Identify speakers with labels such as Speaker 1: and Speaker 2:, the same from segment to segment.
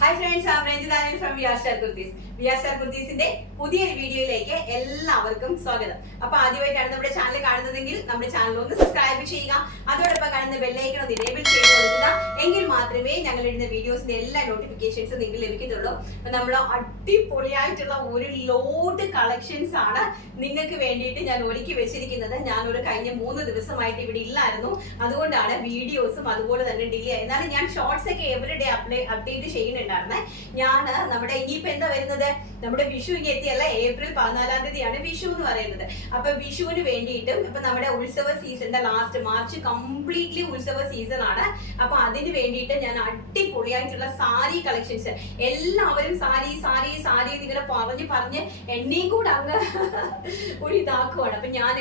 Speaker 1: Hi friends I'm രഞ്ജിതാനിൽ from VR Kurtis VR കുർത്തീസിന്റെ പുതിയൊരു വീഡിയോയിലേക്ക് എല്ലാവർക്കും സ്വാഗതം. അപ്പൊ ആദ്യമായിട്ടാണ് നമ്മുടെ ചാനൽ കാണുന്നതെങ്കിൽ നമ്മുടെ ചാനൽ ഒന്ന് സബ്സ്ക്രൈബ് ചെയ്യുക. അതോടൊപ്പം കാണുന്ന ബെല്ലൈക്കൺ ഒന്ന് ഇനേബിൾ ചെയ്ത് കൊടുക്കുക. എങ്കിൽ മാത്രമേ ഞങ്ങൾ ഇടുന്ന വീഡിയോസിന്റെ എല്ലാ നോട്ടിഫിക്കേഷൻസും നിങ്ങൾക്ക് ലഭിക്കത്തുള്ളൂ. അപ്പൊ നമ്മൾ അടിപൊളിയായിട്ടുള്ള ഒരു ലോഡ് കളക്ഷൻസ് ആണ് നിങ്ങൾക്ക് വേണ്ടിയിട്ട് ഞാൻ ഒരുക്കി വെച്ചിരിക്കുന്നത്. ഞാൻ ഒരു കഴിഞ്ഞ മൂന്ന് ദിവസമായിട്ട് ഇവിടെ ഇല്ലായിരുന്നു. അതുകൊണ്ടാണ് വീഡിയോസും അതുപോലെ തന്നെ ഡിലേ ആയി. എന്നാലും ഞാൻ ഷോർട്സ് ഒക്കെ എവറി ഡേ അപ്ഡേറ്റ് അപ്ഡേറ്റ് ചെയ്യുന്നുണ്ടായിരുന്നേ ഞാൻ നമ്മുടെ ഇനിയിപ്പോ എന്താ വരുന്നത്? നമ്മുടെ വിഷു ഇനി എത്തിയല്ല ഏപ്രിൽ പതിനാലാം തീയതിയാണ് വിഷു എന്ന് പറയുന്നത്. അപ്പൊ വിഷുവിന് വേണ്ടിയിട്ടും ഇപ്പൊ നമ്മുടെ ഉത്സവ സീസണിന്റെ ലാസ്റ്റ് മാർച്ച് കംപ്ലീറ്റ്ലി ഉത്സവ സീസൺ ആണ്. അപ്പൊ അതിന് വേണ്ടിയിട്ട് ഞാൻ അടിപൊളിയായിട്ടുള്ള സാരി കളക്ഷൻസ് എല്ലാവരും സാരി സാരി സാരി എന്നിങ്ങനെ പറഞ്ഞ് പറഞ്ഞ് എന്നെയും കൂടെ അങ്ങ് ഒരു ഇതാക്കുവാണ് അപ്പൊ ഞാൻ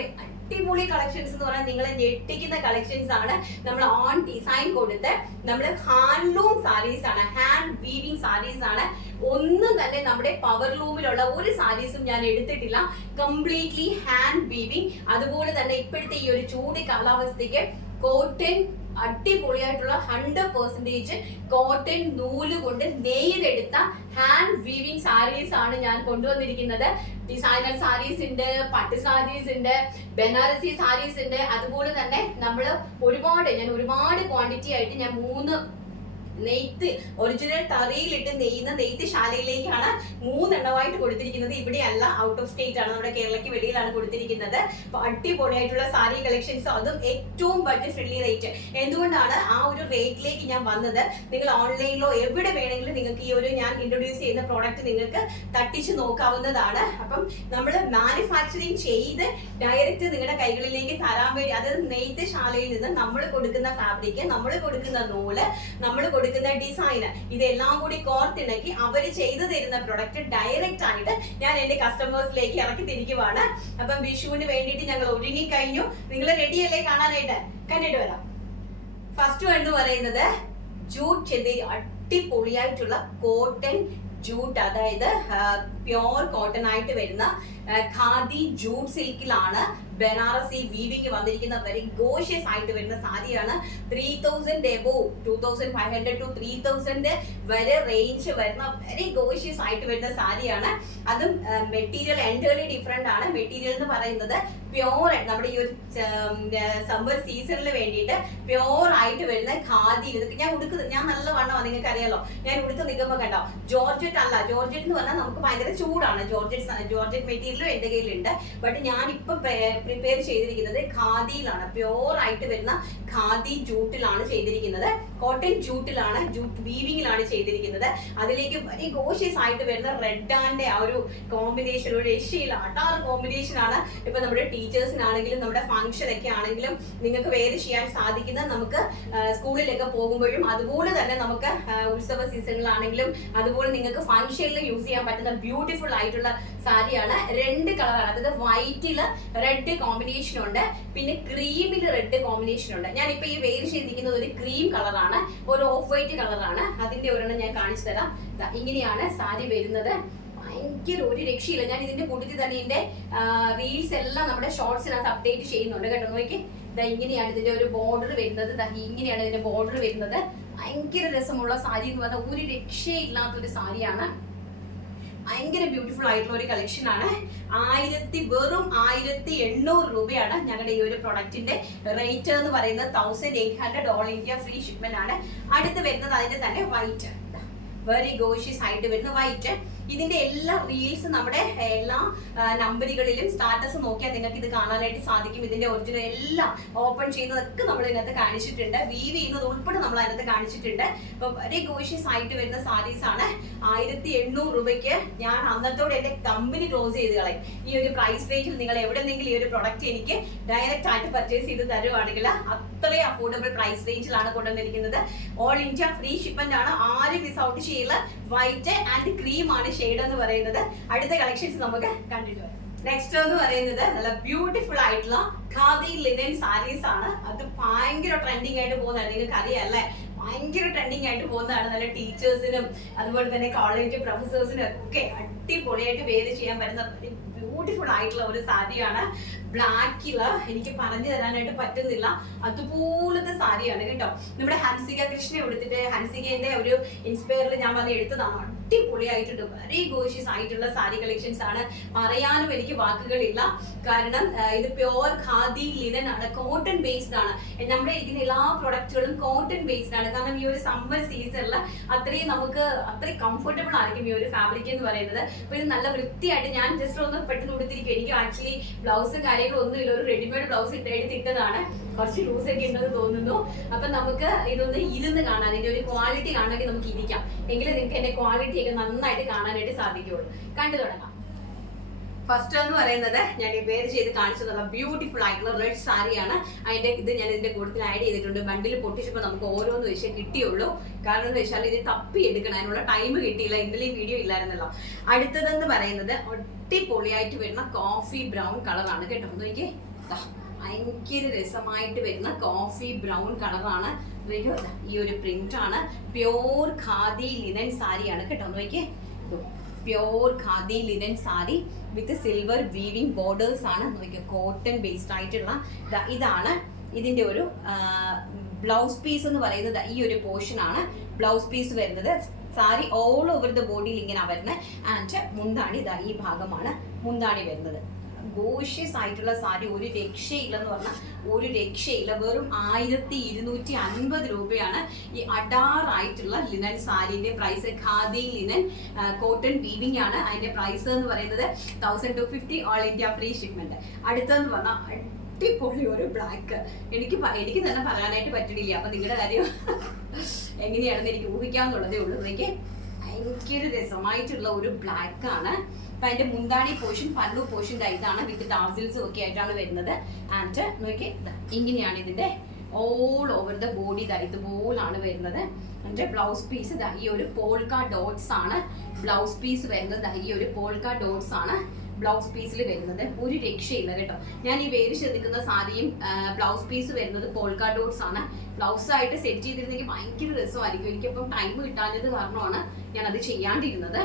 Speaker 1: അടിപൊളി കളക്ഷൻസ് എന്ന് പറഞ്ഞാൽ നിങ്ങളെ ഞെട്ടിക്കുന്ന കളക്ഷൻസ് ആണ്. നമ്മൾ ഓൺ ഡിസൈൻ കൊടുത്ത് നമ്മൾ ഹാൻഡ്ലൂം സാരീസ് ആണ് ഹാൻഡ് വീവിംഗ് സാരീസ് ആണ്. ഒന്നും തന്നെ നമ്മുടെ പവർ ലൂമിലുള്ള ഒരു സാരീസും ഞാൻ എടുത്തിട്ടില്ല. കംപ്ലീറ്റ്ലി ഹാൻഡ് വീവിംഗ് അതുപോലെ തന്നെ ഇപ്പോഴത്തെ ഈ ഒരു ചൂട് കാലാവസ്ഥയ്ക്ക് കോട്ടൺ അടിപൊളിയായിട്ടുള്ള ഹൺഡ്രഡ് പെർസെന്റേജ് കോട്ടൺ നൂൽ കൊണ്ട് നെയ്തെടുത്ത ഹാൻഡ് വീവിങ് സാരീസ് ആണ് ഞാൻ കൊണ്ടുവന്നിരിക്കുന്നത്. ഡിസൈനർ സാരീസ് ഉണ്ട് പട്ട് സാരീസ് ഉണ്ട് ബനാറസി സാരീസ് ഉണ്ട്. അതുപോലെ തന്നെ നമ്മൾ ഒരുപാട് ഞാൻ ഒരുപാട് ക്വാണ്ടിറ്റി ആയിട്ട് ഞാൻ മൂന്ന് നെയ്ത്ത് ഒറിജിനൽ തറയിലിട്ട് നെയ്യുന്ന നെയ്ത്ത് ശാലയിലേക്കാണ് മൂന്നെണ്ണമായിട്ട് കൊടുത്തിരിക്കുന്നത്. ഇവിടെയല്ല ഔട്ട് ഓഫ് സ്റ്റേറ്റ് ആണ് നമ്മുടെ കേരളയ്ക്ക് വെളിയിലാണ് കൊടുത്തിരിക്കുന്നത്. അപ്പൊ അടിപൊളിയായിട്ടുള്ള സാരി കളക്ഷൻസ് അതും ഏറ്റവും ബഡ്ജറ്റ് ഫ്രണ്ട്ലി റേറ്റ് എന്തുകൊണ്ടാണ് ആ ഒരു റേറ്റിലേക്ക് ഞാൻ വന്നത്? നിങ്ങൾ ഓൺലൈനിലോ എവിടെ വേണമെങ്കിലും നിങ്ങൾക്ക് ഈ ഒരു ഞാൻ ഇൻട്രൊഡ്യൂസ് ചെയ്യുന്ന പ്രോഡക്റ്റ് നിങ്ങൾക്ക് തട്ടിച്ച് നോക്കാവുന്നതാണ്. അപ്പം നമ്മൾ മാനുഫാക്ചറിങ് ചെയ്ത് ഡയറക്റ്റ് നിങ്ങളുടെ കൈകളിലേക്ക് തരാൻ വേണ്ടി അതായത് നെയ്ത്ത് ശാലയിൽ നിന്ന് നമ്മൾ കൊടുക്കുന്ന ഫാബ്രിക് നമ്മൾ കൊടുക്കുന്ന നൂൽ നമ്മൾ കൊടുക്കുന്ന ഡിസൈന് ഇതെല്ലാം കൂടി കോർത്തിണക്കി അവർ ചെയ്തു തരുന്ന പ്രൊഡക്റ്റ് ഡയറക്റ്റ് ആയിട്ട് ഞാൻ എന്റെ കസ്റ്റമേഴ്സിലേക്ക് ഇറക്കി തിരിക്കുവാണ്. അപ്പം വിഷുവിന് വേണ്ടിയിട്ട് ഞങ്ങൾ ഒരുങ്ങി കഴിഞ്ഞു. നിങ്ങൾ റെഡിയല്ലേ കാണാനായിട്ട്? കണ്ടിട്ട് വരാം. ഫസ്റ്റ് എന്ന് പറയുന്നത് ജൂട്ട് ചെന്തി അടിപൊളിയായിട്ടുള്ള കോട്ടൺ ജൂട്ട് അതായത് പ്യോർ കോട്ടൺ ആയിട്ട് വരുന്ന ഖാദി ജൂട്ട് സിൽക്കിലാണ് ബനാറസി വീവിങ് വന്നിരിക്കുന്ന വെരി ഗോഷ്യസ് ആയിട്ട് വരുന്ന സാരിയാണ്. Three thousand above two thousand five hundred to three thousand വരെ റേഞ്ച് വരുന്ന വെരി ഗോഷ്യസ് ആയിട്ട് വരുന്ന സാരിയാണ്. അതും മെറ്റീരിയൽ എന്റേർലി ഡിഫറെന്റ് ആണ്. മെറ്റീരിയൽ എന്ന് പറയുന്നത് പ്യോർ നമ്മുടെ ഈ ഒരു സമ്മർ സീസണിൽ വേണ്ടിയിട്ട് പ്യോർ ആയിട്ട് വരുന്ന ഖാദി ഇതൊക്കെ ഞാൻ ഉടുക്കുന്നത് ഞാൻ നല്ല വണ്ണമാണ് നിങ്ങൾക്ക് അറിയാലോ ഞാൻ ഉടുത്ത് നിൽക്കുമ്പോൾ കണ്ടോ? ജോർജറ്റ് അല്ല. ജോർജറ്റ് എന്ന് പറഞ്ഞാൽ നമുക്ക് ഭയങ്കര ചൂടാണ്. ജോർജറ്റ് ജോർജറ്റ് മെറ്റീരിയലും എന്റെ കയ്യിലുണ്ട്. ബട്ട് ഞാൻ ഇപ്പം പ്രിപ്പയർ ചെയ്തിരിക്കുന്നത് ഖാദിയിലാണ്. പ്യോർ ആയിട്ട് വരുന്ന ഖാദി ജൂട്ടിലാണ് ചെയ്തിരിക്കുന്നത്. കോട്ടൺ ജൂട്ടിലാണ് ജൂട്ട് വീവിങ്ങിലാണ് ചെയ്തിരിക്കുന്നത്. അതിലേക്ക് വെരി ഗോഷ്യസ് ആയിട്ട് വരുന്ന റെഡ് ആൻഡ് ആ ഒരു കോമ്പിനേഷൻ ഒരു രക്ഷയില്ല അട്ടാർ കോമ്പിനേഷൻ ആണ്. ഇപ്പൊ നമ്മുടെ ടീച്ചേഴ്സിനാണെങ്കിലും നമ്മുടെ ഫംഗ്ഷൻ ഒക്കെ ആണെങ്കിലും നിങ്ങൾക്ക് വേറെ ചെയ്യാൻ സാധിക്കുന്ന നമുക്ക് സ്കൂളിലൊക്കെ പോകുമ്പോഴും അതുപോലെ തന്നെ നമുക്ക് ഉത്സവ സീസണിലാണെങ്കിലും അതുപോലെ നിങ്ങൾക്ക് ഫംഗ്ഷനിൽ യൂസ് ചെയ്യാൻ പറ്റുന്ന ബ്യൂട്ടിഫുൾ ആയിട്ടുള്ള സാരിയാണ്. രണ്ട് കളറാണ് അതായത് വൈറ്റിൽ റെഡ് കോമ്പിനേഷൻ ഉണ്ട്. പിന്നെ ക്രീമിൽ റെഡ് കോമ്പിനേഷൻ ഉണ്ട്. ഞാൻ ഇപ്പൊ ഈ വെയിൽ ചെയ്തിരിക്കുന്നത് ഒരു ക്രീം കളറാണ് ഒരു ഓഫ് വൈറ്റ് കളറാണ് അതിന്റെ ഒരെണ്ണം ഞാൻ കാണിച്ചു തരാം. ഇങ്ങനെയാണ് സാരി വരുന്നത്. ഭയങ്കര ഒരു രക്ഷയില്ല. ഞാൻ ഇതിന്റെ കൂട്ടത്തിൽ തന്നെ ഇതിന്റെ റീൽസ് എല്ലാം നമ്മുടെ ഷോർട്സിനകത്ത് അപ്ഡേറ്റ് ചെയ്യുന്നുണ്ട് കേട്ടോ. നോക്കി ഇതാ ഇങ്ങനെയാണ് ഇതിന്റെ ഒരു ബോർഡർ വരുന്നത്. ഇങ്ങനെയാണ് ഇതിന്റെ ബോർഡർ വരുന്നത്. ഭയങ്കര രസമുള്ള സാരി എന്ന് പറഞ്ഞാൽ ഒരു രക്ഷയില്ലാത്ത ഒരു സാരിയാണ്. ഭയങ്കര ബ്യൂട്ടിഫുൾ ആയിട്ടുള്ള ഒരു കളക്ഷൻ ആണ്. ആയിരത്തി വെറും ആയിരത്തി എണ്ണൂറ് രൂപയാണ് ഞങ്ങളുടെ ഈ ഒരു പ്രൊഡക്റ്റിന്റെ റേറ്റ് എന്ന് പറയുന്നത് thousand eight hundred all India free shipment ആണ്. അടുത്ത് വരുന്നത് അതിന്റെ തന്നെ വൈറ്റ് വെരി ഗോഷ്യസ് ആയിട്ട് വരുന്ന വൈറ്റ് ഇതിന്റെ എല്ലാ റീൽസ് നമ്മുടെ എല്ലാ നമ്പറുകളിലും സ്റ്റാറ്റസ് നോക്കിയാൽ നിങ്ങൾക്ക് ഇത് കാണാനായിട്ട് സാധിക്കും. ഇതിന്റെ ഒറിജിനൽ എല്ലാം ഓപ്പൺ ചെയ്യുന്നതൊക്കെ നമ്മൾ ഇതിനകത്ത് കാണിച്ചിട്ടുണ്ട്. വീവ് ചെയ്യുന്നത് ഉൾപ്പെടെ നമ്മൾ അതിനകത്ത് കാണിച്ചിട്ടുണ്ട്. അപ്പൊ വെരി ഗോഷ്യസ് ആയിട്ട് വരുന്ന സാരീസ് ആണ് ആയിരത്തി എണ്ണൂറ് രൂപയ്ക്ക് ഞാൻ അന്നത്തോടെ എന്റെ കമ്പനി ക്ലോസ് ചെയ്ത് കളയും. ഈ ഒരു പ്രൈസ് റേഞ്ചിൽ നിങ്ങൾ എവിടെ എവിടെന്നെങ്കിലും ഈ ഒരു പ്രൊഡക്റ്റ് എനിക്ക് ഡയറക്റ്റ് ആയിട്ട് പർച്ചേസ് ചെയ്ത് തരുവാണെങ്കിൽ അത്രയും അഫോർഡബിൾ പ്രൈസ് റേഞ്ചിലാണ് കൊണ്ടുവന്നിരിക്കുന്നത്. ഓൾ ഇന്ത്യ ഫ്രീ ഷിപ്മെന്റ് ആണ്. ആരും മിസ് ഔട്ട് ചെയ്യില്ല വൈറ്റ് ആൻഡ് ക്രീം ആണ് ഷെയ്ഡ് എന്ന് പറയുന്നത് അടുത്ത കളക്ഷൻസ് നമുക്ക് കണ്ടിട്ട് വരാം. നെക്സ്റ്റ് എന്ന് പറയുന്നത് നല്ല ബ്യൂട്ടിഫുൾ ആയിട്ടുള്ള ഖാദി ലിനൻ സാരീസ് ആണ്. അത് ഭയങ്കര ട്രെൻഡിങ് ആയിട്ട് പോകുന്നതാണ്. നിങ്ങൾക്ക് അറിയാല്ലേ ഭയങ്കര ട്രെൻഡിങ് ആയിട്ട് പോകുന്നതാണ് നല്ല ടീച്ചേഴ്സിനും അതുപോലെ തന്നെ കോളേജ് പ്രൊഫസേഴ്സിനും ഒക്കെ അടിപൊളിയായിട്ട് വേര് ചെയ്യാൻ പറ്റുന്ന ബ്യൂട്ടിഫുൾ ആയിട്ടുള്ള ഒരു സാരിയാണ് ബ്ലാക്കിൽ എനിക്ക് പറഞ്ഞു തരാനായിട്ട് പറ്റുന്നില്ല. അതുപോലത്തെ സാരിയാണ് കേട്ടോ. നമ്മുടെ ഹൻസിക കൃഷ്ണ എടുത്തിട്ട് ഹൻസികേന്റെ ഒരു ഇൻസ്പയറിൽ ഞാൻ വന്ന് എടുത്തതാണ്. അടിപൊളിയായിട്ടുണ്ട്. വെറി ഗോഷ്യസ് ആയിട്ടുള്ള സാരി കളക്ഷൻസ് ആണ്. പറയാനും എനിക്ക് വാക്കുകളില്ല. കാരണം ഇത് പ്യോർ ഖാദി ലിനൻ ആണ്. കോട്ടൺ ബേസ്ഡ് ആണ്. നമ്മുടെ ഇതിന് എല്ലാ പ്രൊഡക്റ്റുകളും കോട്ടൺ ബേസ്ഡ് ആണ്. കാരണം ഈ ഒരു സമ്മർ സീസണിൽ അത്രയും നമുക്ക് അത്രയും കംഫർട്ടബിൾ ആയിരിക്കും ഈ ഒരു ഫാബ്രിക് എന്ന് പറയുന്നത്. അപ്പൊ ഇത് നല്ല വൃത്തിയായിട്ട് ഞാൻ ജസ്റ്റ് ഒന്ന് പെട്ടെന്ന് കൊടുത്തിരിക്കും എനിക്ക് ആക്ച്വലി ബ്ലൗസും കാര്യങ്ങളും ഒന്നുമില്ല ഒരു റെഡിമെയ്ഡ് ബ്ലൗസ് ഇട്ടായിട്ട് ഇട്ടതാണ് കുറച്ച് ലൂസ് ഒക്കെ ഉണ്ടെന്ന് തോന്നുന്നു. അപ്പൊ നമുക്ക് ഇതൊന്ന് ഇരുന്ന് കാണാം. ഇതിന്റെ ഒരു ക്വാളിറ്റി കാണണമെങ്കിൽ നമുക്ക് ഇരിക്കാം. എങ്കിലും നിങ്ങൾക്ക് എന്റെ ക്വാളിറ്റി ഒക്കെ നന്നായിട്ട് കാണാനായിട്ട് സാധിക്കുകയുള്ളൂ കണ്ടു തുടങ്ങാം. ഫസ്റ്റ് എന്ന് പറയുന്നത് ഞാൻ പേര് ചെയ്ത് കാണിച്ചതുള്ള ബ്യൂട്ടിഫുൾ ആയിട്ടുള്ള റെഡ് സാരിയാണ് അതിന്റെ ഇത് ഞാൻ ഇതിന്റെ കൂട്ടത്തിൽ ആഡ് ചെയ്തിട്ടുണ്ട്. ബണ്ടിൽ പൊട്ടിച്ചപ്പോൾ നമുക്ക് ഓരോന്ന് വെച്ചേ കിട്ടിയുള്ളൂ. കാരണം എന്ന് വെച്ചാൽ ഇത് തപ്പി എടുക്കണം. ടൈം കിട്ടിയില്ല. ഇന്നലെയും വീഡിയോ ഇല്ലായിരുന്നല്ലോ. അടുത്തതെന്ന് പറയുന്നത് അടിപൊളിയായിട്ട് വരുന്ന കോഫി ബ്രൗൺ കളറാണ് കേട്ടോ. ദാ, ഭയങ്കര രസമായിട്ട് വരുന്ന കോഫി ബ്രൗൺ കളറാണ് ഈ ഒരു പ്രിന്റ് ആണ്. പ്യോർ ഖാദി ലിനൻ സാരിയാണ് കേട്ടോ. നോക്കിയേ. Pure khadi linen sari with silver weaving borders ആണ്. നോക്കിയ. കോട്ടൺ ബേസ്ഡ് ആയിട്ടുള്ള ഇതാണ്. ഇതിന്റെ ഒരു ബ്ലൗസ് പീസ് എന്ന് പറയുന്നത് ഈ ഒരു പോർഷൻ ആണ്. ബ്ലൗസ് പീസ് വരുന്നത്. സാരി ഓൾ ഓവർ ദ ബോഡിയിൽ ഇങ്ങനെ വരുന്നത്. ആൻഡ് മുന്താണി ഇതാ ഈ ഭാഗമാണ് മുന്താണി വരുന്നത്. ഗോഷ്യസ് ആയിട്ടുള്ള സാരി ഒരു രക്ഷയില്ലെന്ന് പറഞ്ഞാൽ ഒരു രക്ഷയില്ല. വെറും ആയിരത്തി ഇരുന്നൂറ്റി അൻപത് രൂപയാണ് ഈ അഡാറായിട്ടുള്ള linen സാരിന്റെ price khadi linen cotton weaving ആണ് അതിന്റെ പ്രൈസ് എന്ന് പറയുന്നത് thousand two fifty all India free shipment അടുത്തെന്ന് പറഞ്ഞാൽ അടിപൊളി ഒരു ബ്ലാക്ക് എനിക്ക് എനിക്ക് തന്നെ പറയാനായിട്ട് പറ്റണില്ല. അപ്പൊ നിങ്ങളുടെ കാര്യം എങ്ങനെയാണെന്ന് എനിക്ക് ഊഹിക്കാവുന്നുള്ളതേ ഉള്ളൂ. എനിക്ക് ഭയങ്കര രസമായിട്ടുള്ള ഒരു ബ്ലാക്ക് ആണ്. അപ്പൊ അതിന്റെ മുന്താണി പോർഷൻ പല്ലു പോർഷൻ ഇതാണ് വിത്ത് ടാസിൽസും ഒക്കെ ആയിട്ടാണ് വരുന്നത്. ആൻഡ് നോക്കി ഇങ്ങനെയാണ് ഇതിന്റെ ഓൾ ഓവർ ദ ബോഡി ഇതാ ഇതുപോലാണ് വരുന്നത്. എന്റെ ബ്ലൗസ് പീസ് ഇതാ ഈ ഒരു പോൾക്ക ഡോട്ട്സ് ആണ്. ബ്ലൗസ് പീസ് വരുന്നത് ഈ ഒരു പോൾക്ക ഡോട്ട്സ് ആണ് ബ്ലൗസ് പീസിൽ വരുന്നത്. ഒരു രക്ഷയില്ല കേട്ടോ. ഞാൻ ഈ വേര് ശ്രദ്ധിക്കുന്ന സാരിയും ബ്ലൗസ് പീസ് വരുന്നത് പോൾക്ക ഡോട്ട്സ് ആണ്. ബ്ലൗസ് ആയിട്ട് സെറ്റ് ചെയ്തിരുന്നെങ്കിൽ ഭയങ്കര രസമായിരിക്കും. എനിക്കിപ്പം ടൈം കിട്ടാഞ്ഞത് കാരണമാണ് അത് ചെയ്യാണ്ടിരുന്നത്.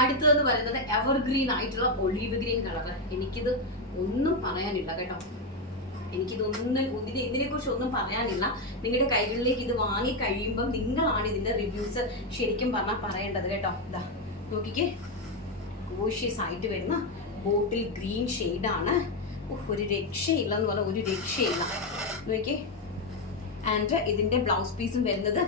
Speaker 1: അടുത്തതെന്ന് പറയുന്നത് എവർഗ്രീൻ ആയിട്ടുള്ള ഒലീവ് ഗ്രീൻ കളർ എനിക്കിത് ഒന്നും പറയാനില്ല കേട്ടോ. എനിക്കിതൊന്നും ഇതിനെ ഇതിനെക്കുറിച്ച് ഒന്നും പറയാനില്ല. നിങ്ങളുടെ കൈകളിലേക്ക് ഇത് വാങ്ങി കഴിയുമ്പം നിങ്ങളാണ് ഇതിന്റെ റിവ്യൂസ് ശരിക്കും പറഞ്ഞാൽ പറയേണ്ടത് കേട്ടോ. ഇതാ നോക്കിക്കേ. ഗോഷ്യസ് ആയിട്ട് വരുന്ന ബോട്ടിൽ ഗ്രീൻ ഷെയ്ഡാണ് ഒരു രക്ഷയില്ല എന്ന് പറഞ്ഞാൽ ഒരു രക്ഷയില്ല. നോക്കിക്കേ. ആൻഡ് ഇതിന്റെ ബ്ലൗസ് പീസും വരുന്നത്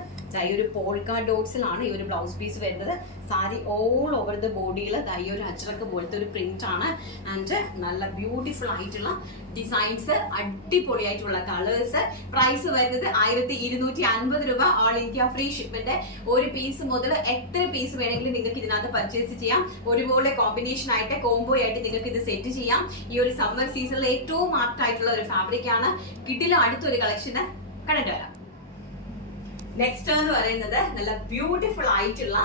Speaker 1: ഈ ഒരു പോൾക്ക ഡോട്ട്സിലാണ് ഈ ഒരു ബ്ലൗസ് പീസ് വരുന്നത്. സാരി ഓൾ ഓവർ ദ ബോഡിയിൽ ഈ ഒരു അച്ചറക്ക് പോലത്തെ ഒരു പ്രിന്റ് ആണ്. ആൻഡ് നല്ല ബ്യൂട്ടിഫുൾ ആയിട്ടുള്ള ഡിസൈൻസ് അടിപൊളിയായിട്ടുള്ള കളേഴ്സ് പ്രൈസ് വരുന്നത് ആയിരത്തി ഇരുന്നൂറ്റി അൻപത് രൂപ. ഓൾ ഇന്ത്യ ഫ്രീ ഷിപ്മെന്റ് ഒരു പീസ് മുതൽ എത്ര പീസ് വേണമെങ്കിലും നിങ്ങൾക്ക് ഇതിനകത്ത് പർച്ചേസ് ചെയ്യാം. ഒരുപോലെ കോമ്പിനേഷൻ ആയിട്ട് കോംബോ ആയിട്ട് നിങ്ങൾക്ക് ഇത് സെറ്റ് ചെയ്യാം. ഈ ഒരു സമ്മർ സീസണിൽ ഏറ്റവും ആപ്റ്റ് ആയിട്ടുള്ള ഒരു ഫാബ്രിക് ആണ്. കിട്ടില്ല അടുത്തൊരു കളക്ഷന് കണ്ടിട്ട് വരാം നെക്സ്റ്റ് എന്ന് പറയുന്നത് നല്ല ബ്യൂട്ടിഫുൾ ആയിട്ടുള്ള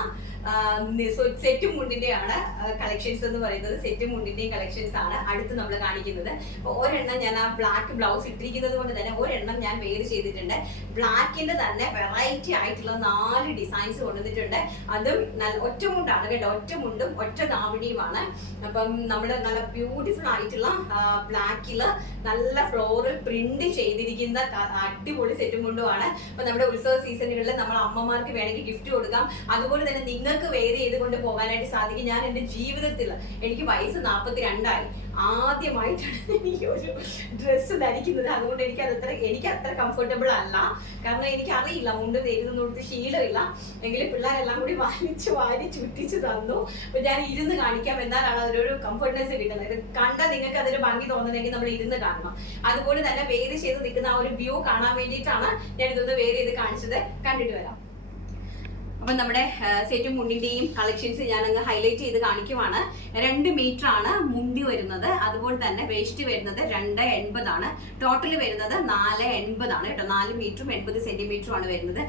Speaker 1: സെറ്റ് മുണ്ടിന്റെയാണ് കളക്ഷൻസ് എന്ന് പറയുന്നത്. സെറ്റ് മുണ്ടിന്റെയും കളക്ഷൻസ് ആണ് അടുത്ത് നമ്മൾ കാണിക്കുന്നത്. ഒരെണ്ണം ഞാൻ ആ ബ്ലാക്ക് ബ്ലൗസ് ഇട്ടിരിക്കുന്നത് കൊണ്ട് തന്നെ ഒരെണ്ണം ഞാൻ വെയർ ചെയ്തിട്ടുണ്ട്. ബ്ലാക്കിന്റെ തന്നെ വെറൈറ്റി ആയിട്ടുള്ള നാല് ഡിസൈൻസ് കൊണ്ടുവന്നിട്ടുണ്ട്. അതും നല്ല ഒറ്റമുണ്ടാണ് കേട്ടോ. ഒറ്റമുണ്ടും ഒറ്റ ദാവണിയുമാണ്. അപ്പം നമ്മൾ നല്ല ബ്യൂട്ടിഫുൾ ആയിട്ടുള്ള ബ്ലാക്കിൽ നല്ല ഫ്ലോറൽ പ്രിന്റ് ചെയ്തിരിക്കുന്ന അടിപൊളി സെറ്റ് മുണ്ടുമാണ്. അപ്പൊ നമ്മുടെ ഉത്സവ സീസണുകളിൽ നമ്മൾ അമ്മമാർക്ക് വേണമെങ്കിൽ ഗിഫ്റ്റ് കൊടുക്കാം. അതുപോലെ തന്നെ നിങ്ങൾക്ക് വെയർ ചെയ്തുകൊണ്ട് പോകാനായിട്ട് സാധിക്കും. ഞാൻ എന്റെ ജീവിതത്തിൽ എനിക്ക് വയസ്സ് നാൽപ്പത്തി രണ്ടായി ആദ്യമായിട്ടാണ് എനിക്ക് ഒരു ഡ്രസ്സ് ധരിക്കുന്നത്. അതുകൊണ്ട് എനിക്ക് അത് അത്ര എനിക്ക് അത്ര കംഫർട്ടബിൾ അല്ല. കാരണം എനിക്ക് അറിയില്ല മുണ്ട് തരുന്ന കൊടുത്ത് ശീലമില്ല. എങ്കിലും പിള്ളേരെല്ലാം കൂടി വാങ്ങിച്ച് വാരി ചുറ്റിച്ച് തന്നു. അപ്പൊ ഞാൻ ഇരുന്ന് കാണിക്കാം എന്നാലാണ് അതിനൊരു കംഫർട്ട്നെസ് കിട്ടുന്നത്. ഇത് കണ്ട നിങ്ങൾക്ക് അതൊരു ഭംഗി തോന്നുന്നെങ്കിൽ നമ്മൾ ഇരുന്ന് കാണണം. അതുപോലെ തന്നെ വേര് ചെയ്ത് നിൽക്കുന്ന ആ ഒരു വ്യൂ കാണാൻ വേണ്ടിയിട്ടാണ് ഞാൻ ഇതൊന്ന് വേര് ചെയ്ത് കാണിച്ചത്. കണ്ടിട്ട് വരാം. അപ്പൊ നമ്മുടെ സെറ്റും മുണ്ടിന്റെയും കളക്ഷൻസ് ഞാൻ അങ്ങ് ഹൈലൈറ്റ് ചെയ്ത് കാണിക്കുവാണ്. രണ്ട് മീറ്റർ ആണ് മുണ്ടി വരുന്നത്. അതുപോലെ തന്നെ വേസ്റ്റ് വരുന്നത് രണ്ട് എൺപതാണ്. ടോട്ടൽ വരുന്നത് നാല് എൺപതാണ് കേട്ടോ. നാല് മീറ്ററും എൺപത് സെന്റിമീറ്ററും ആണ് വരുന്നത്.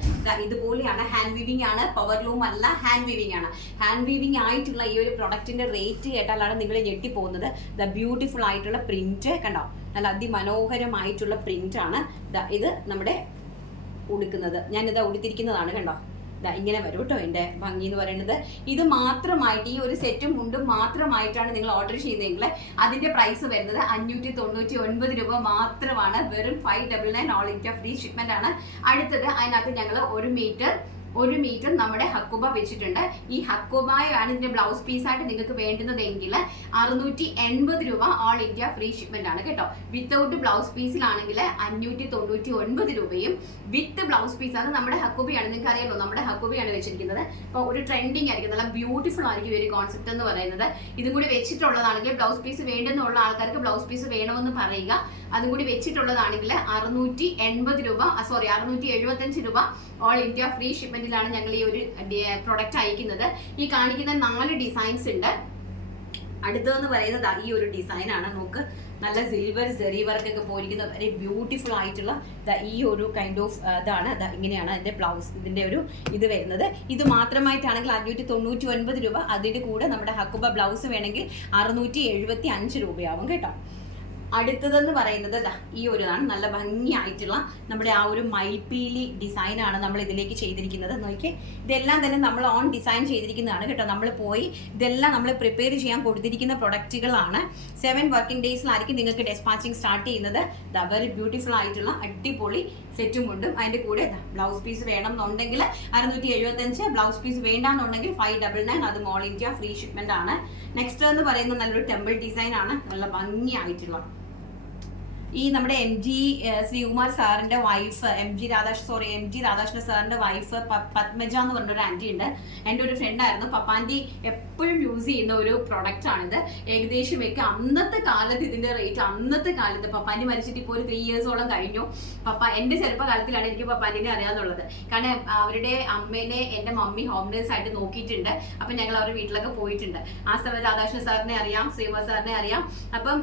Speaker 1: ഇതുപോലെയാണ് ഹാൻഡ് വീവിംഗ് ആണ്. പവർ ലൂം അല്ല ഹാൻഡ് വീവിംഗ് ആണ്. ഹാൻഡ് വീവിംഗ് ആയിട്ടുള്ള ഈ ഒരു പ്രൊഡക്റ്റിന്റെ റേറ്റ് കേട്ടാലാണ് നിങ്ങൾ ഞെട്ടിപ്പോകുന്നത്. ദ ബ്യൂട്ടിഫുൾ ആയിട്ടുള്ള പ്രിന്റ് കണ്ടോ? നല്ല അതിമനോഹരമായിട്ടുള്ള ദാ ഇത് നമ്മുടെ ഉടുക്കുന്നത്. ഞാനിത് ഉടുത്തിരിക്കുന്നതാണ് കണ്ടോ? ഇങ്ങനെ വരും കേട്ടോ എന്റെ ഭംഗി എന്ന് പറയുന്നത്. ഇത് മാത്രമായിട്ട് ഈ ഒരു സെറ്റും മുണ്ടും മാത്രമായിട്ടാണ് നിങ്ങൾ ഓർഡർ ചെയ്യുന്നതെങ്കിൽ അതിന്റെ പ്രൈസ് വരുന്നത് അഞ്ഞൂറ്റി തൊണ്ണൂറ്റി ഒൻപത് രൂപ മാത്രമാണ്. വെറും five double nine all India free shipment ആണ്. അടുത്തത് അതിനകത്ത് ഞങ്ങൾ ഒരു മീറ്റർ ഒരു മീറ്റർ നമ്മുടെ ഹക്കുബ വെച്ചിട്ടുണ്ട്. ഈ ഹക്കുബായാണ് ഇതിന്റെ ബ്ലൗസ് പീസായിട്ട് നിങ്ങൾക്ക് വേണ്ടുന്നതെങ്കിൽ അറുന്നൂറ്റി എൺപത് രൂപ ഓൾ ഇന്ത്യ ഫ്രീ ഷിപ്മെന്റ് ആണ് കേട്ടോ. വിത്തൗട്ട് ബ്ലൗസ് പീസിലാണെങ്കിൽ അഞ്ഞൂറ്റി തൊണ്ണൂറ്റി ഒൻപത് രൂപയും വിത്ത് ബ്ലൗസ് പീസ് അത് നമ്മുടെ ഹക്കുബയാണ്. നിങ്ങൾക്ക് അറിയാമല്ലോ നമ്മുടെ ഹക്കുബയാണ് വെച്ചിരിക്കുന്നത്. അപ്പോൾ ഒരു ട്രെൻഡിങ് ആയിരിക്കും. നല്ല ബ്യൂട്ടിഫുൾ ആയിരിക്കും ഈ ഒരു കോൺസെപ്റ്റ് എന്ന് പറയുന്നത്. ഇതും കൂടി വെച്ചിട്ടുള്ളതാണെങ്കിൽ ബ്ലൗസ് പീസ് വേണ്ടെന്നുള്ള ആൾക്കാർക്ക് ബ്ലൗസ് പീസ് വേണമെന്ന് പറയുക. അതും കൂടി വെച്ചിട്ടുള്ളതാണെങ്കിൽ അറുന്നൂറ്റി എൺപത് രൂപ സോറി അറുന്നൂറ്റി എഴുപത്തഞ്ച് രൂപ ഓൾ ഇന്ത്യ ഫ്രീ ഷിപ്മെന്റിലാണ് ഞങ്ങൾ ഈ ഒരു പ്രൊഡക്റ്റ് അയക്കുന്നത്. ഈ കാണിക്കുന്ന നാല് ഡിസൈൻസ് ഉണ്ട്. അടുത്തതെന്ന് പറയുന്നത് ഈ ഒരു ഡിസൈൻ ആണ്. നോക്ക് നല്ല സിൽവർ ജെറി വർക്ക് ഒക്കെ പോയിരിക്കുന്ന വളരെ ബ്യൂട്ടിഫുൾ ആയിട്ടുള്ള ഈ ഒരു കൈൻഡ് ഓഫ് ഇതാണ്. ഇങ്ങനെയാണ് അതിന്റെ ബ്ലൗസ് ഇതിന്റെ ഒരു ഇത് വരുന്നത്. ഇത് മാത്രമായിട്ടാണെങ്കിൽ അഞ്ഞൂറ്റി തൊണ്ണൂറ്റി ഒൻപത് രൂപ. അതിന്റെ കൂടെ നമ്മുടെ ഹക്കുബ ബ്ലൗസ് വേണമെങ്കിൽ അറുന്നൂറ്റി എഴുപത്തി അഞ്ച് രൂപയാവും കേട്ടോ. അടുത്തതെന്ന് പറയുന്നത് ഈ ഒരു ആണ് നല്ല ഭംഗിയായിട്ടുള്ള നമ്മുടെ ആ ഒരു മൈൽപീലി ഡിസൈനാണ് നമ്മൾ ഇതിലേക്ക് ചെയ്തിരിക്കുന്നത്. നോക്കി ഇതെല്ലാം തന്നെ നമ്മൾ ഓൺ ഡിസൈൻ ചെയ്തിരിക്കുന്നതാണ് കേട്ടോ. നമ്മൾ പോയി ഇതെല്ലാം നമ്മൾ പ്രിപ്പയർ ചെയ്യാൻ കൊടുത്തിരിക്കുന്ന പ്രൊഡക്റ്റുകളാണ് സെവൻ വർക്കിംഗ് ഡേയ്സിലായിരിക്കും നിങ്ങൾക്ക് ഡെസ്പാച്ചിങ് സ്റ്റാർട്ട് ചെയ്യുന്നത്. വെരി ബ്യൂട്ടിഫുൾ ആയിട്ടുള്ള അടിപൊളി സെറ്റും കൊണ്ടും അതിന്റെ കൂടെ ബ്ലൗസ് പീസ് വേണം എന്നുണ്ടെങ്കിൽ അറുന്നൂറ്റി എഴുപത്തഞ്ച് ബ്ലൗസ് പീസ് വേണ്ടാന്നുണ്ടെങ്കിൽ ഫൈവ് ഡബിൾ നയൻ അത് മോൾ ഇന്ത്യ ഫ്രീ ഷിപ്മെന്റ് ആണ്. നെക്സ്റ്റ് എന്ന് പറയുന്നത് നല്ലൊരു ടെമ്പിൾ ഡിസൈൻ ആണ്. നല്ല ഭംഗിയായിട്ടുള്ള ഈ നമ്മുടെ എം ജി ശ്രീകുമാർ സാറിന്റെ wife M G Radhakrishna sorry M G Radhakrishna സാറിന്റെ വൈഫ് പത്മജ എന്ന് പറഞ്ഞ ഒരു ആന്റി ഉണ്ട്. എന്റെ ഒരു ഫ്രണ്ട് ആയിരുന്നു. പപ്പാന്റി എപ്പോഴും യൂസ് ചെയ്യുന്ന ഒരു പ്രൊഡക്റ്റ് ആണിത്. ഏകദേശം ഒക്കെ അന്നത്തെ കാലത്ത് ഇതിന്റെ റേറ്റ് അന്നത്തെ കാലത്ത് പപ്പാന്റി മരിച്ചിട്ട് ഇപ്പോൾ ഒരു ത്രീ ഇയേഴ്സോളം കഴിഞ്ഞു. പപ്പ എന്റെ ചെറുപ്പകാലത്തിലാണ് എനിക്ക് പപ്പാന്റിനെ അറിയാന്നുള്ളത്. കാരണം അവരുടെ അമ്മേനെ എന്റെ മമ്മി ഹോം ആയിട്ട് നോക്കിയിട്ടുണ്ട്. അപ്പം ഞങ്ങൾ അവരുടെ വീട്ടിലൊക്കെ പോയിട്ടുണ്ട്. ആ സമയത്ത് രാധാകൃഷ്ണ സാറിനെ അറിയാം ശ്രീകുമാർ സാറിനെ അറിയാം. അപ്പം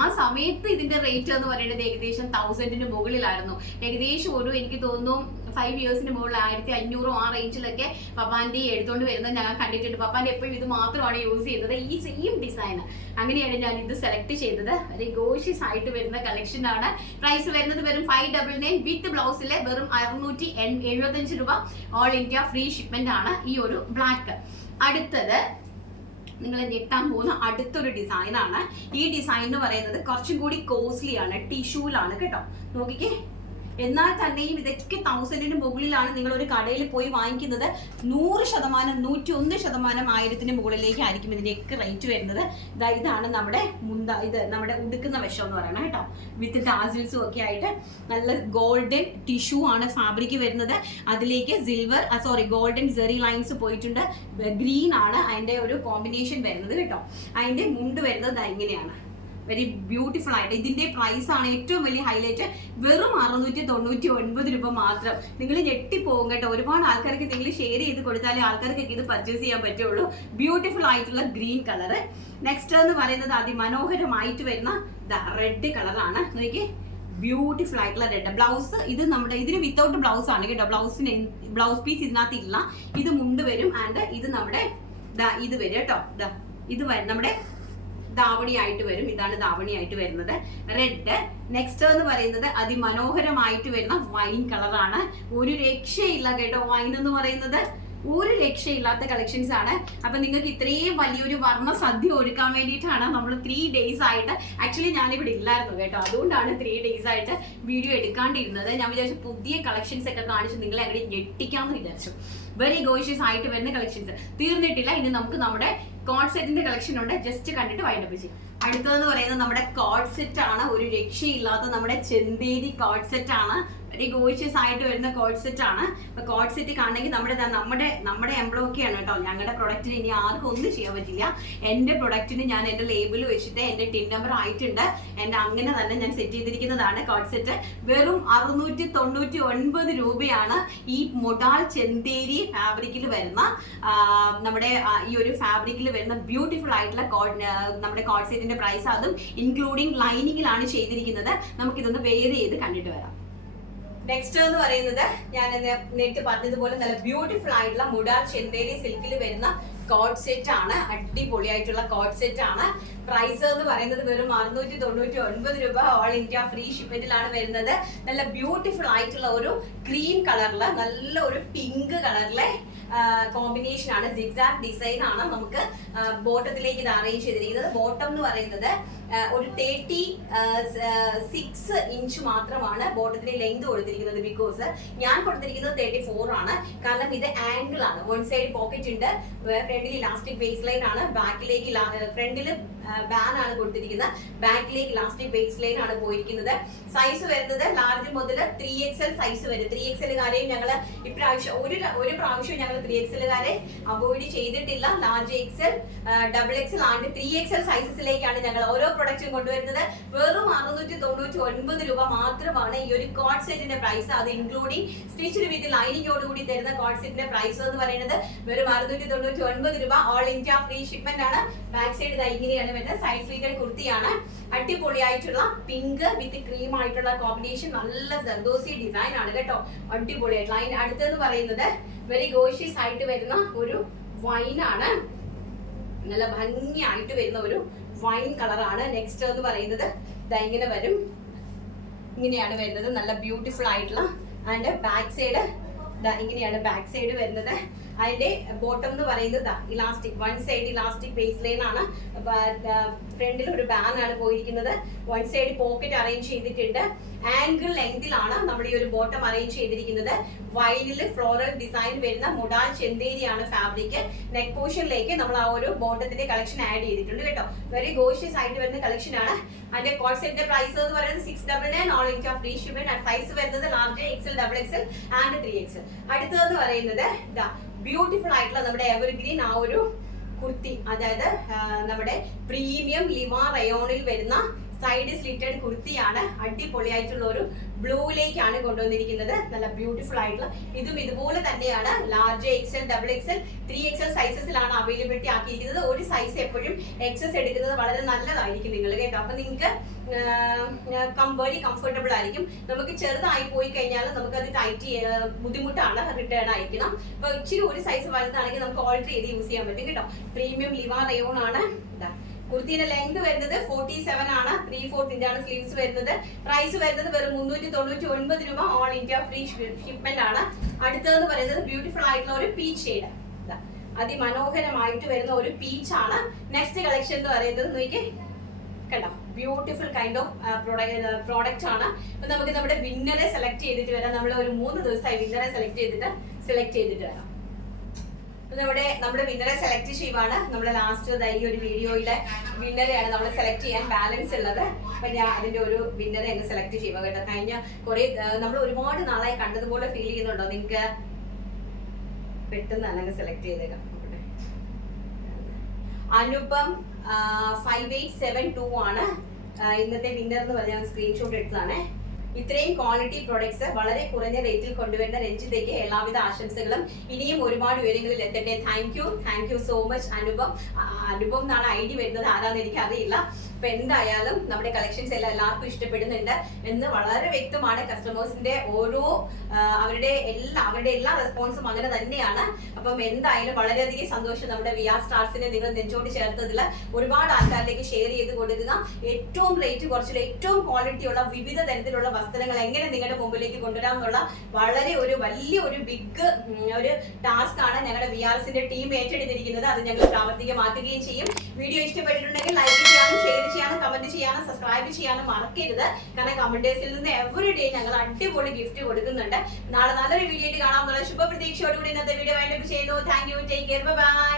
Speaker 1: ആ സമയത്ത് ഇതിന്റെ റേറ്റ് എന്ന് പറയുന്നത് ഏകദേശം തൗസൻഡിന് മുകളിലായിരുന്നു. ഏകദേശം ഒരു എനിക്ക് തോന്നുന്നു ഫൈവ് ഇയേഴ്സിന് മുകളിൽ ആയിരത്തി അഞ്ഞൂറോ ആ റേഞ്ചിലൊക്കെ പപ്പാന്റെ എഴുതുകൊണ്ട് വരുന്നത് ഞാൻ കണ്ടിട്ടുണ്ട്. പപ്പാന്റെ എപ്പോഴും ഇത് മാത്രമാണ് യൂസ് ചെയ്യുന്നത്. ഈ സെയിം ഡിസൈൻ അങ്ങനെയാണ് ഞാൻ ഇത് സെലക്ട് ചെയ്തത്. ഒരു ഗോഷ്യസ് ആയിട്ട് വരുന്ന കളക്ഷൻ ആണ്. പ്രൈസ് വരുന്നത് വെറും ഫൈവ് ഡബിൾ നയൻ വിത്ത് ബ്ലൗസിലെ വെറും അറുന്നൂറ്റി എഴുപത്തഞ്ച് രൂപ ഓൾ ഇന്ത്യ ഫ്രീ ഷിപ്മെന്റ് ആണ് ഈ ഒരു ബ്ലാക്ക് അടുത്തത് നിങ്ങൾ ഞെട്ടാൻ പോകുന്ന അടുത്തൊരു ഡിസൈനാണ് ഈ ഡിസൈൻ എന്ന് പറയുന്നത് കുറച്ചും കൂടി കോസ്റ്റ്ലി ആണ് ടിഷ്യൂലാണ് കേട്ടോ. നോക്കിക്കേ. എന്നാൽ തന്നെയും ഇതൊക്കെ തൗസൻഡിന് മുകളിലാണ് നിങ്ങൾ ഒരു കടയിൽ പോയി വാങ്ങിക്കുന്നത്. നൂറ് ശതമാനം നൂറ്റി ഒന്ന് ശതമാനം ആയിരത്തിന് മുകളിലേക്ക് ആയിരിക്കും ഇതിന്റെയൊക്കെ റേറ്റ് വരുന്നത്. ദാ ഇതാണ് നമ്മുടെ മുന്ത ഇത് നമ്മുടെ ഉടുക്കുന്ന വശം എന്ന് പറയണം കേട്ടോ. വിത്ത് ടാസിൽസും ഒക്കെ ആയിട്ട് നല്ല ഗോൾഡൻ ടിഷ്യൂ ആണ് ഫാബ്രിക് വരുന്നത്. അതിലേക്ക് സിൽവർ സോറി ഗോൾഡൻ സെറി ലൈൻസ് പോയിട്ടുണ്ട്. ഗ്രീൻ ആണ് അതിന്റെ ഒരു കോമ്പിനേഷൻ വരുന്നത് കേട്ടോ. അതിന്റെ മുണ്ട് വരുന്നത് ഇങ്ങനെയാണ്. വെരി ബ്യൂട്ടിഫുൾ ആയിട്ട്. ഇതിന്റെ പ്രൈസ് ആണ് ഏറ്റവും വലിയ ഹൈലൈറ്റ് വെറും അറുന്നൂറ്റി തൊണ്ണൂറ്റി ഒൻപത് രൂപ മാത്രം. നിങ്ങൾ ഞെട്ടിപ്പോകും കേട്ടോ. ഒരുപാട് ആൾക്കാർക്ക് നിങ്ങൾ ഷെയർ ചെയ്ത് കൊടുത്താലേ ആൾക്കാർക്ക് ഇത് പർച്ചേസ് ചെയ്യാൻ പറ്റുള്ളൂ. ബ്യൂട്ടിഫുൾ ആയിട്ടുള്ള ഗ്രീൻ കളർ നെക്സ്റ്റ് എന്ന് പറയുന്നത് അതിമനോഹരമായിട്ട് വരുന്ന റെഡ് കളറാണ് നോക്കിയേ. ബ്യൂട്ടിഫുൾ ആയിട്ടുള്ള റെഡ് ബ്ലൗസ് ഇത് നമ്മുടെ ഇതിന് വിത്തൗട്ട് ബ്ലൗസ് ആണ് കേട്ടോ. ബ്ലൗസിന് ബ്ലൗസ് പീസ് ഇതിനകത്ത് ഇല്ല ഇത് മുണ്ട് വരും ആൻഡ് ഇത് നമ്മുടെ ഇത് വരും കേട്ടോ. ഇത് വരും നമ്മുടെ ധാവണിയായിട്ട് വരും. ഇതാണ് ധാവണിയായിട്ട് വരുന്നത്. റെഡ് നെക്സ്റ്റ് എന്ന് പറയുന്നത് അതിമനോഹരമായിട്ട് വരുന്ന വൈൻ കളറാണ് ഒരു രക്ഷയില്ല കേട്ടോ വൈൻ എന്ന് പറയുന്നത്. ഒരു രക്ഷയില്ലാത്ത കളക്ഷൻസ് ആണ്. അപ്പൊ നിങ്ങൾക്ക് ഇത്രയും വലിയൊരു വർണ സദ്യ ഒരുക്കാൻ വേണ്ടിയിട്ടാണ് നമ്മൾ ത്രീ ഡേയ്സ് ആയിട്ട് ആക്ച്വലി ഞാനിവിടെ ഇല്ലായിരുന്നു കേട്ടോ. അതുകൊണ്ടാണ് ത്രീ ഡേയ്സ് ആയിട്ട് വീഡിയോ എടുക്കാണ്ടിരുന്നത്. ഞാൻ വിചാരിച്ചു പുതിയ കളക്ഷൻസ് ഒക്കെ കാണിച്ച് നിങ്ങളെ അങ്ങനെ ഞെട്ടിക്കാമെന്ന് വിചാരിച്ചു. വെരി ഗോഷ്യസ് ആയിട്ട് വരുന്ന കളക്ഷൻസ് തീർന്നിട്ടില്ല. ഇനി നമുക്ക് നമ്മുടെ കോഡ് സെറ്റിന്റെ കളക്ഷൻ ഉണ്ട്. ജസ്റ്റ് കണ്ടിട്ട് വൈൻഡപ്പ് ചെയ്യാം. അടുത്തതെന്ന് പറയുന്നത് നമ്മുടെ കോഡ് സെറ്റ് ആണ്. ഒരു രക്ഷയില്ലാത്ത നമ്മുടെ ചെന്തേരി കോഡ് സെറ്റ് ആണ്. വെരി ഗോയിഷ്യസ് ആയിട്ട് വരുന്ന കോഡ് സെറ്റ് ആണ്. അപ്പൊ കോഡ് സെറ്റ് കാണണമെങ്കിൽ നമ്മുടെ നമ്മുടെ നമ്മുടെ ആണ് കേട്ടോ. ഞങ്ങളുടെ പ്രൊഡക്റ്റിന് ഇനി ആർക്കും ഒന്നും ചെയ്യാൻ പറ്റില്ല. എന്റെ പ്രൊഡക്റ്റിന് ഞാൻ എന്റെ ലേബിൾ വെച്ചിട്ട് എന്റെ ടിൻ നമ്പർ ആയിട്ടുണ്ട്. എന്റെ അങ്ങനെ തന്നെ ഞാൻ സെറ്റ് ചെയ്തിരിക്കുന്നതാണ് കോഡ് സെറ്റ് വെറും അറുന്നൂറ്റി തൊണ്ണൂറ്റി ഒൻപത് രൂപയാണ് ഈ മൊഡാൾ ചെന്തേരി ഫാബ്രിക്കിൽ വരുന്ന നമ്മുടെ ഈ ഒരു ഫാബ്രിക്കിൽ വരുന്ന ബ്യൂട്ടിഫുൾ ആയിട്ടുള്ള കോഡ് നമ്മുടെ കോഡ് സെറ്റിന്റെ പ്രൈസ് അതും ഇൻക്ലൂഡിങ് ലൈനിങ്ങിലാണ് ചെയ്തിരിക്കുന്നത്. നമുക്കിതൊന്ന് വെയർ ചെയ്ത് കണ്ടിട്ട് വരാം. നെക്സ്റ്റ് എന്ന് പറയുന്നത് ഞാൻ നേരിട്ട് പറഞ്ഞതുപോലെ നല്ല ബ്യൂട്ടിഫുൾ ആയിട്ടുള്ള മുടാൽ ചെന്തേരി സിൽക്കിൽ വരുന്ന കോഡ് സെറ്റ് ആണ്. അടിപൊളിയായിട്ടുള്ള കോഡ് സെറ്റ് ആണ്. പ്രൈസ് എന്ന് പറയുന്നത് വെറും അറുന്നൂറ്റി തൊണ്ണൂറ്റി ഒൻപത് രൂപ ഓൾ ഇന്ത്യ ഫ്രീ ഷിപ്മെന്റിലാണ് വരുന്നത്. നല്ല ബ്യൂട്ടിഫുൾ ആയിട്ടുള്ള ഒരു ക്രീം കളറിൽ നല്ല ഒരു പിങ്ക് കളറിലെ കോമ്പിനേഷൻ ആണ്. സിഗ്സാക് ഡിസൈൻ ആണ് നമുക്ക് ബോട്ടത്തിലേക്ക് ഇത് അറേഞ്ച് ചെയ്തിരിക്കുന്നത്. ബോട്ടം എന്ന് പറയുന്നത് ഒരു തേർട്ടി സിക്സ് ഇഞ്ച് മാത്രമാണ് ബോട്ടത്തിന് ലെങ്ത് കൊടുത്തിരിക്കുന്നത് ബിക്കോസ് ഞാൻ കൊടുത്തിരിക്കുന്നത് തേർട്ടി ഫോർ ആണ്. കാരണം ഇത് ആംഗിൾ ആണ്. വൺ സൈഡ് പോക്കറ്റ് ഉണ്ട്. ഫ്രണ്ടിൽ ഇലാസ്റ്റിക് ബേസ് ലൈൻ ആണ്. ബാക്കിലേക്ക് ഫ്രണ്ടിൽ ബാൻ ആണ് കൊടുത്തിരിക്കുന്നത്. ബാക്കിലേക്ക് ഇലാസ്റ്റിക് ബേസ് ലൈൻ ആണ് പോയിരിക്കുന്നത്. സൈസ് വരുന്നത് ലാർജ് മുതൽ ത്രീ എൽ സൈസ് വരും. ത്രീ എക്സ് എല്ലുകാരെയും ഞങ്ങൾ ഇപ്രാവശ്യം ഒരു ഒരു പ്രാവശ്യം ഞങ്ങൾ ത്രീ എക്സ് എല്ലുകാരെ അവോയ്ഡ് ചെയ്തിട്ടില്ല. Large X L double X L and three L സൈസസിലേക്കാണ് ഞങ്ങൾ ഓരോ പ്രൊഡക്റ്റും കൊണ്ടുവരുന്നത്. വെറും അറുന്നൂറ്റി തൊണ്ണൂറ്റി ഒൻപത് രൂപ മാത്രമാണ് ഈ ഒരു കോഡ് സെറ്റിന്റെ പ്രൈസ് അത് ഇൻക്ലൂഡിങ് സ്റ്റിച്ചിന് വിത്ത് ലൈനിങ്ങോട് കൂടി തരുന്ന കോഡ് സെറ്റിന്റെ പ്രൈസ് എന്ന് പറയുന്നത് വെറും അറുന്നൂറ്റി തൊണ്ണൂറ്റി ഒൻപത് രൂപ. ഓൾ ഇന്ത്യ ഫ്രീ ഷിപ്മെന്റ് ആണ്. ബാക്ക് സൈഡ് ഇങ്ങനെയാണ് വരുന്നത്. സൈഡ് ഫ്ലീറ്റഡ് കുർത്തിയാണ്. അടിപൊളിയായിട്ടുള്ള പിങ്ക് വിത്ത് ക്രീം ആയിട്ടുള്ള കോമ്പിനേഷൻ നല്ല ജർദോസി ഡിസൈൻ ആണ് കേട്ടോ. അടിപൊളിയായിട്ടുള്ള അതിന് അടുത്തെന്ന് പറയുന്നത് വെരി ഗോഷ്യസ് ആയിട്ട് വരുന്ന ഒരു വൈൻ ആണ്. നല്ല ഭംഗിയായിട്ട് വരുന്ന ഒരു വൈൻ കളറാണ് നെക്സ്റ്റ് എന്ന് പറയുന്നത് ഇതാ ഇങ്ങനെ വരും. ഇങ്ങനെയാണ് വരുന്നത്. നല്ല ബ്യൂട്ടിഫുൾ ആയിട്ടുള്ള. അതിന്റെ ബാക്ക് സൈഡ് ഇങ്ങനെയാണ് ബാക്ക് സൈഡ് വരുന്നത്. അതിന്റെ ബോട്ടം എന്ന് പറയുന്നത് elastic one side elastic base line ആണ്. ഫ്രണ്ടിൽ ഒരു ബാൻ ആണ് പോയിരിക്കുന്നത്. വൺ സൈഡ് പോക്കറ്റ് അറേഞ്ച് ചെയ്തിട്ടുണ്ട്. ആംഗിൾ ലെങ്തിലാണ് നമ്മൾ ഈ ഒരു ബോട്ടം അറേഞ്ച് ചെയ്തിരിക്കുന്നത്. വയലിൽ ഫ്ലോറൽ ഡിസൈൻ വരുന്ന മുടാൽ ചെന്തേരിയാണ് ഫാബ്രിക് നെക്ക് പോർഷനിലേക്ക് നമ്മൾ ആ ഒരു ബോട്ടത്തിന്റെ കളക്ഷൻ ആഡ് ചെയ്തിട്ടുണ്ട് കേട്ടോ. വെരി ഗോഷ്യസ് ആയിട്ട് വരുന്ന കളക്ഷൻ ആണ്. അതിന്റെ കോൺസെപ്റ്റ് പ്രൈസ് എന്ന് പറയുന്നത് six double nine all India free shipment size വരുന്നത് large XL double XL and three XL അടുത്തതെന്ന് പറയുന്നത് ബ്യൂട്ടിഫുൾ ആയിട്ടുള്ള നമ്മുടെ എവർഗ്രീൻ ആ ഒരു കുർത്തി. അതായത് നമ്മുടെ പ്രീമിയം ലിമാ റയോണിൽ വരുന്ന സൈഡ് സ്ലിറ്റഡ് കുർത്തിയാണ് അടിപൊളിയായിട്ടുള്ള ഒരു ബ്ലൂയിലേക്കാണ് കൊണ്ടുവന്നിരിക്കുന്നത്. നല്ല ബ്യൂട്ടിഫുൾ ആയിട്ടുള്ള ഇതും ഇതുപോലെ തന്നെയാണ്. Large XL double XL three XL സൈസസിലാണ് availability ആക്കിയിരിക്കുന്നത്. ഒരു സൈസ് എപ്പോഴും എക്സസ് എടുക്കുന്നത് വളരെ നല്ലതായിരിക്കും നിങ്ങൾ കേട്ടോ. അപ്പൊ നിങ്ങൾക്ക് വെരി കംഫർട്ടബിൾ ആയിരിക്കും. നമുക്ക് ചെറുതായി പോയി കഴിഞ്ഞാൽ നമുക്ക് അത് ടൈറ്റ് ബുദ്ധിമുട്ടാണ്. റിട്ടേൺ അയക്കണം അപ്പൊ ഇച്ചിരി ഒരു സൈസ് വലുതാണെങ്കിൽ നമുക്ക് ഓൾട്ടർ ചെയ്ത് യൂസ് ചെയ്യാൻ പറ്റും കേട്ടോ. പ്രീമിയം ലിവാ റയോൺ ആണ്. ഇതാ കുർത്തിയുടെ ലെങ്ത് വരുന്നത് ഫോർട്ടി സെവൻ ആണ്. ത്രീ ഫോർത്ത് ഇഞ്ചാണ് സ്ലീവ്സ് വരുന്നത്. പ്രൈസ് വരുന്നത് വെറും മുന്നൂറ്റി തൊണ്ണൂറ്റി ഒൻപത് രൂപ ഓൾ ഇന്ത്യ ഫ്രീ ഷിപ്മെന്റ് ആണ്. അടുത്തതെന്ന് പറയുന്നത് ബ്യൂട്ടിഫുൾ ആയിട്ടുള്ള ഒരു പീച്ച് ഷെയ്ഡ് അതിമനോഹരമായിട്ട് വരുന്ന ഒരു പീച്ച് ആണ്. നെക്സ്റ്റ് കളക്ഷൻ എന്ന് പറയുന്നത് നോക്കിയേ കണ്ടോ? ബ്യൂട്ടിഫുൾ കൈൻഡ് ഓഫ് പ്രോഡക്റ്റ് ആണ്. നമുക്ക് നമ്മുടെ വിന്നറെ സെലക്ട് ചെയ്തിട്ട് വരാം. നമ്മൾ ഒരു മൂന്ന് ദിവസമായി വിന്നറെ സെലക്ട് ചെയ്തിട്ട് സെലക്ട് ചെയ്തിട്ട് വരാം. നമ്മുടെ നമ്മുടെ വിന്നറെ സെലക്ട് ചെയ്യുവാണ്. നമ്മുടെ ലാസ്റ്റ് ഈ ഒരു വീഡിയോയിലെ വിന്നറെയാണ് നമ്മൾ സെലക്ട് ചെയ്യാൻ ബാലൻസ് ഉള്ളത്. അപ്പൊ ഞാൻ അതിന്റെ ഒരു വിന്നറെ അങ്ങ് സെലക്ട് ചെയ്യുക കേട്ടോ. കഴിഞ്ഞ കുറെ നമ്മൾ ഒരുപാട് നാളായി കണ്ടതുപോലെ ഫീൽ ചെയ്യുന്നുണ്ടോ? നിങ്ങൾക്ക് പെട്ടെന്ന് തന്നെ അങ്ങ് സെലക്ട് ചെയ്തേക്കാം Anupam five eight seven two ആണ്. ഇന്നത്തെ വിന്നർ എന്ന് പറഞ്ഞാൽ സ്ക്രീൻഷോട്ട് എടുത്തതാണ്. ഇത്രയും ക്വാളിറ്റി പ്രൊഡക്ട്സ് വളരെ കുറഞ്ഞ റേറ്റിൽ കൊണ്ടുവരുന്ന രഞ്ജിതയ്ക്ക് എല്ലാവിധ ആശംസകളും. ഇനിയും ഒരുപാട് ഉയരങ്ങളിൽ എത്തട്ടെ. Thank you thank you so much Anupam. Anupam എന്നാണ് ഐ ഡി വരുന്നത് ആരാന്ന് എനിക്ക് അറിയില്ല അപ്പൊ എന്തായാലും നമ്മുടെ കളക്ഷൻസ് എല്ലാം എല്ലാവർക്കും ഇഷ്ടപ്പെടുന്നുണ്ട് എന്ന് വളരെ വ്യക്തമാണ് കസ്റ്റമേഴ്സിന്റെ ഓരോ അവരുടെ എല്ലാ അവരുടെ എല്ലാ റെസ്പോൺസും അങ്ങനെ തന്നെയാണ്. അപ്പം എന്തായാലും വളരെയധികം സന്തോഷം നമ്മുടെ വി ആർ സ്റ്റാർസിനെ നിങ്ങൾ നെഞ്ചോട് ചേർത്തതിൽ ഒരുപാട് ആൾക്കാരിലേക്ക് ഷെയർ ചെയ്ത് കൊടുക്കുക. ഏറ്റവും റേറ്റ് കുറച്ചുള്ള ഏറ്റവും ക്വാളിറ്റി ഉള്ള വിവിധ തരത്തിലുള്ള വസ്ത്രങ്ങൾ എങ്ങനെ നിങ്ങളുടെ മുമ്പിലേക്ക് കൊണ്ടുവരാമെന്നുള്ള വളരെ ഒരു വലിയ ഒരു ബിഗ് ഒരു ടാസ്ക് ആണ് ഞങ്ങളുടെ വി ആർ എസിന്റെ ടീം ഏറ്റെടുത്തിരിക്കുന്നത്. അത് ഞങ്ങൾ പ്രാവർത്തികമാക്കുകയും ചെയ്യും. വീഡിയോ ഇഷ്ടപ്പെട്ടിട്ടുണ്ടെങ്കിൽ ലൈക്ക് ചെയ്യാനും ചെയ്യാനും കമന്റ് ചെയ്യാനും സബ്സ്ക്രൈബ് ചെയ്യാനും മറക്കരുത്. കാരണം കമന്റേഴ്സിൽ നിന്ന് എവറി ഡേ ഞങ്ങൾ അടിപൊളി ഗിഫ്റ്റ് കൊടുക്കുന്നുണ്ട്. നാളെ നല്ലൊരു വീഡിയോ ആയിട്ട് കാണാമെന്നുള്ള ശുഭപ്രതീക്ഷയോടുകൂടി ഇന്നത്തെ വീഡിയോ വൈൻഡപ്പ് ചെയ്യുന്നു. Thank you take care bye